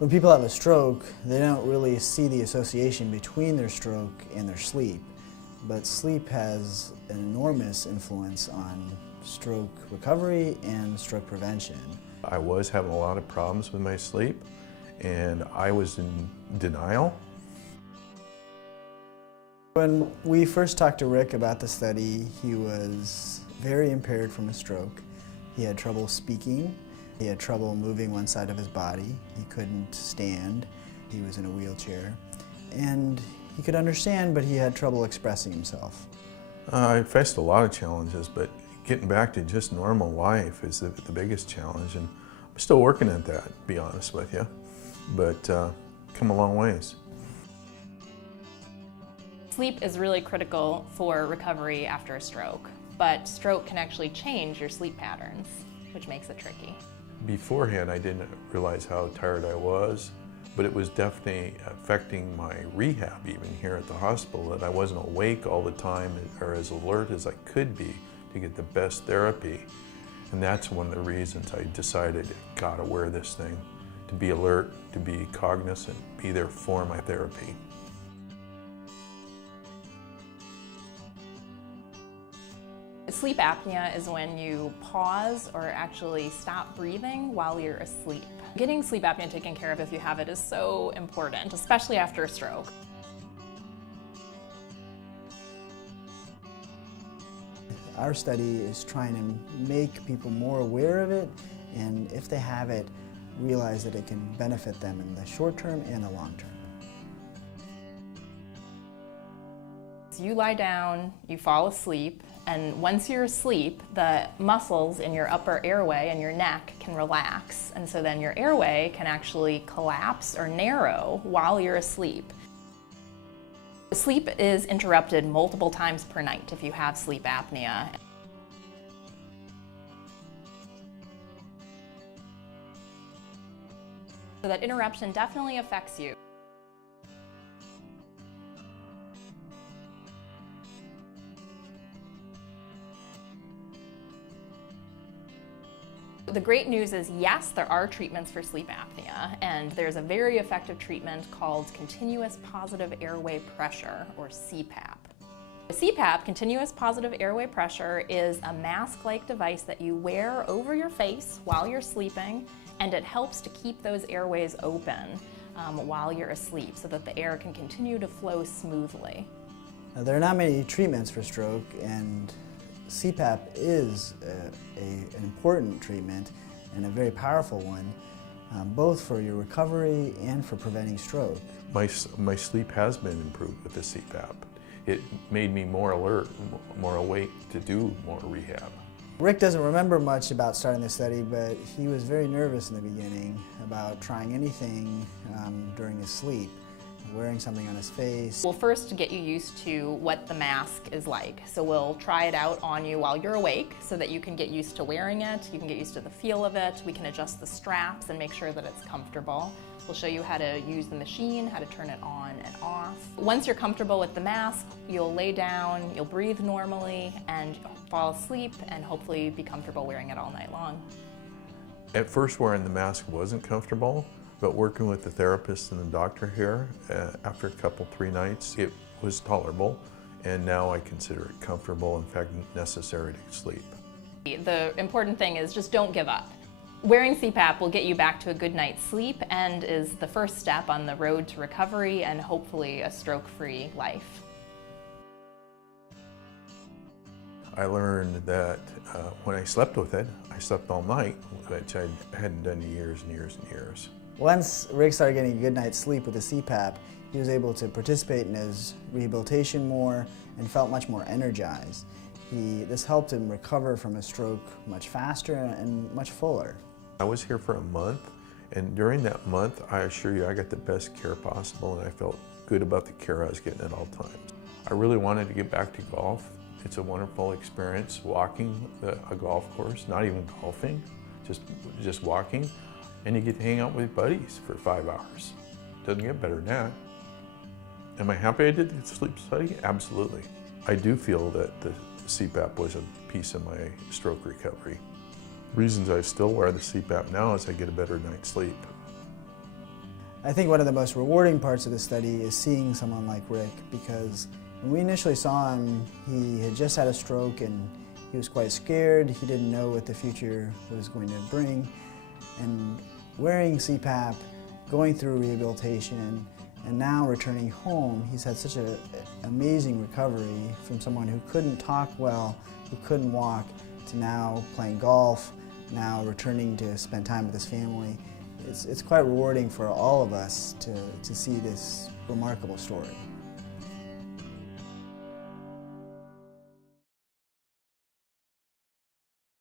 When people have a stroke, they don't really see the association between their stroke and their sleep, but sleep has an enormous influence on stroke recovery and stroke prevention. I was having a lot of problems with my sleep, and I was in denial. When we first talked to Rick about the study, he was very impaired from a stroke. He had trouble speaking. He had trouble moving one side of his body. He couldn't stand. He was in a wheelchair. And he could understand, but he had trouble expressing himself. I faced a lot of challenges, but getting back to just normal life is the biggest challenge, and I'm still working at that, to be honest with you, but come a long ways. Sleep is really critical for recovery after a stroke, but stroke can actually change your sleep patterns, which makes it tricky. Beforehand, I didn't realize how tired I was, but it was definitely affecting my rehab even here at the hospital, that I wasn't awake all the time or as alert as I could be to get the best therapy. And that's one of the reasons I decided, gotta wear this thing, to be alert, to be cognizant, be there for my therapy. Sleep apnea is when you pause or actually stop breathing while you're asleep. Getting sleep apnea taken care of if you have it is so important, especially after a stroke. Our study is trying to make people more aware of it, and if they have it, realize that it can benefit them in the short term and the long term. So you lie down, you fall asleep, and once you're asleep, the muscles in your upper airway and your neck can relax, and so then your airway can actually collapse or narrow while you're asleep. Sleep is interrupted multiple times per night if you have sleep apnea. So that interruption definitely affects you. The great news is, yes, there are treatments for sleep apnea, and there's a very effective treatment called continuous positive airway pressure, or Cpap. Cpap, continuous positive airway pressure, is a mask-like device that you wear over your face while you're sleeping, and it helps to keep those airways open while you're asleep so that the air can continue to flow smoothly. Now, there are not many treatments for stroke, and Cpap is an important treatment and a very powerful one, both for your recovery and for preventing stroke. My sleep has been improved with the CPAP. It made me more alert, more awake to do more rehab. Rick doesn't remember much about starting the study, but he was very nervous in the beginning about trying anything during his sleep. Wearing something on his face. We'll first get you used to what the mask is like. So we'll try it out on you while you're awake so that you can get used to wearing it, you can get used to the feel of it, we can adjust the straps and make sure that it's comfortable. We'll show you how to use the machine, how to turn it on and off. Once you're comfortable with the mask, you'll lay down, you'll breathe normally, and fall asleep and hopefully be comfortable wearing it all night long. At first, wearing the mask wasn't comfortable. But working with the therapist and the doctor here, after a couple, 3 nights, it was tolerable, and now I consider it comfortable, in fact, necessary to sleep. The important thing is just don't give up. Wearing CPAP will get you back to a good night's sleep and is the first step on the road to recovery and hopefully a stroke-free life. I learned that when I slept with it, I slept all night, which I hadn't done in years and years and years. Once Rick started getting a good night's sleep with the CPAP, he was able to participate in his rehabilitation more and felt much more energized. This helped him recover from a stroke much faster and much fuller. I was here for a month, and during that month, I assure you, I got the best care possible, and I felt good about the care I was getting at all times. I really wanted to get back to golf. It's a wonderful experience walking a golf course, not even golfing, just walking. And you get to hang out with buddies for 5 hours. Doesn't get better than that. Am I happy I did the sleep study? Absolutely. I do feel that the CPAP was a piece of my stroke recovery. Reasons I still wear the CPAP now is I get a better night's sleep. I think one of the most rewarding parts of the study is seeing someone like Rick, because when we initially saw him, he had just had a stroke and he was quite scared. He didn't know what the future was going to bring. And wearing Cpap, going through rehabilitation, and now returning home, he's had such an amazing recovery from someone who couldn't talk well, who couldn't walk, to now playing golf, now returning to spend time with his family. It's quite rewarding for all of us to see this remarkable story.